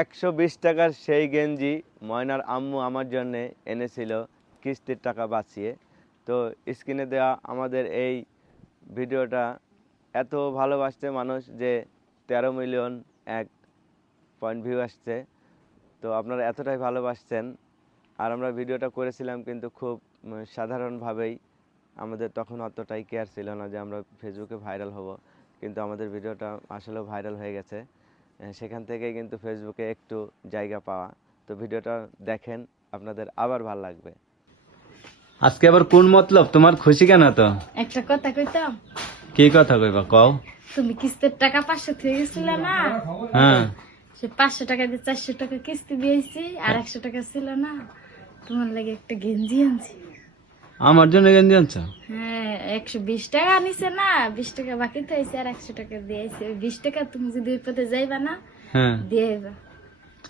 120 টাকার সেই গেঞ্জি ময়নার আম্মু আমার জন্য এনেছিল কিস্তির টাকা বাঁচিয়ে। তো স্ক্রিনে দেওয়া আমাদের এই ভিডিওটা এত ভালোবাসছে মানুষ যে 13 মিলিয়ন 1 পয়েন্ট ভিউ আসছে। তো আপনারা এতটাই ভালোবাসছেন। আর আমরা ভিডিওটা করেছিলাম কিন্তু খুব সাধারণভাবেই, আমাদের তখন অতটাই কেয়ার ছিল না যে আমরা ফেসবুকে ভাইরাল হব, কিন্তু আমাদের ভিডিওটা আসলেও ভাইরাল হয়ে গেছে। সেখান থেকেই কিন্তু ফেসবুকে একটু জায়গা পাওয়া। তো ভিডিওটা দেখেন, আপনাদের আবার ভালো লাগবে। আজকে আবার কোন মতলব তোমার, খুশি কেন? তো একটা কথা কইতাম। কি কথা কইবা কও? তুমি কিস্তির টাকা 500 থেকে গেছিলে না? হ্যাঁ, সে 500 টাকা দিয়ে 400 টাকা কিস্তি দিয়েছি, আর 100 টাকা ছিল না, তোমার লাগে একটা গেঞ্জি আনছি। আমার জন্য গেঞ্জি আনছো? হ্যাঁ, 120 টাকা নিছে না, 20 টাকা বাকি থাইছে আর 100 টাকা দিয়েছি। 20 টাকা তুমি যদি ওই পথে যাইবা না, হ্যাঁ, দিয়ে আইবা।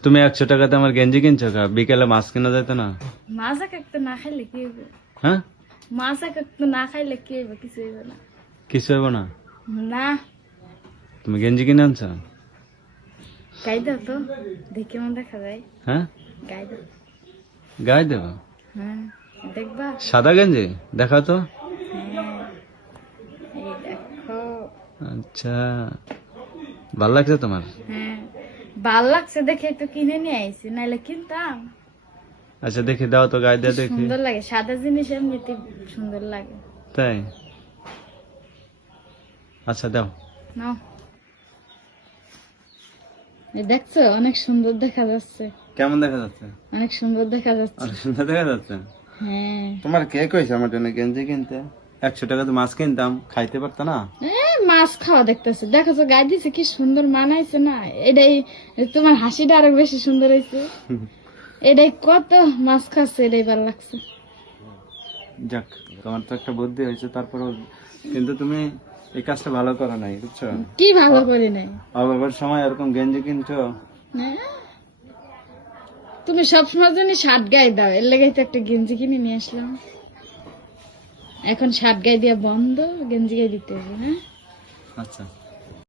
তুমি 100 টাকাতে আমার গেঞ্জি কিনছো কা? বিকেলে মাছ কিনা যাইতো না? মাজা কাকতে না খাইলে কি হইব? হ্যাঁ, মাজা কাকতে না খাইলে কি হইব? কিছু হইব না। কিছু হইব না? না, তুমি গেঞ্জি কিনে আনছো? গাই দাও তো, দেখে কেমন দেখা যায়। হ্যাঁ, গাই দাও। গায়ে দেবো? হ্যাঁ, দেখবা। সাদা গেঞ্জি দেখাও তো। হ্যাঁ, এই দেখো। আচ্ছা, ভাল লাগছে তোমার? হ্যাঁ, ভাল লাগছে দেখে তো কিনে নিয়ে আইছি, নাইলে কিনতাম। আচ্ছা দেখি দাও তো, গায়ে দিয়ে দেখি। সুন্দর লাগে, সাদা জিনিস এমনিতে সুন্দর লাগে। তাই? আচ্ছা দাও। নাও। এই দেখছো, অনেক সুন্দর দেখা যাচ্ছে। কেমন দেখা যাচ্ছে? অনেক সুন্দর দেখা যাচ্ছে। অনেক সুন্দর দেখা যাচ্ছে। হ্যাঁ, তোমার কে কইছে আমার জন্য গেঞ্জি কিনতে? 100 টাকা তো মাছ কিনতাম, খাইতে পারতো না? মাছ খাওয়া দেখতেছে, দেখো তো গায়ে দিছে কি সুন্দর মানাইছে না? এটাই তোমার হাসিটা আরো বেশি সুন্দর হয়েছে। এটাই কত মাছ খাচ্ছে, এটাই ভালো লাগছে। যাক, তোমার তো একটা বুদ্ধি হয়েছে তারপরেও, কিন্তু তুমি এই কাজটা ভালো করো নাই, বুঝছো? কি ভালো করি নাই? অভাবের সময় এরকম গেঞ্জি কিনছো। হ্যাঁ? তুমি সবসময় জন্য শার্ট গায়ে দাও, এর লেগে তো একটা গেঞ্জি কিনে নিয়ে আসলাম। এখন শার্ট গায়ে দিয়া বন্ধ, গেঞ্জি গায়ে দিতে হবে। হ্যাঁ, আচ্ছা।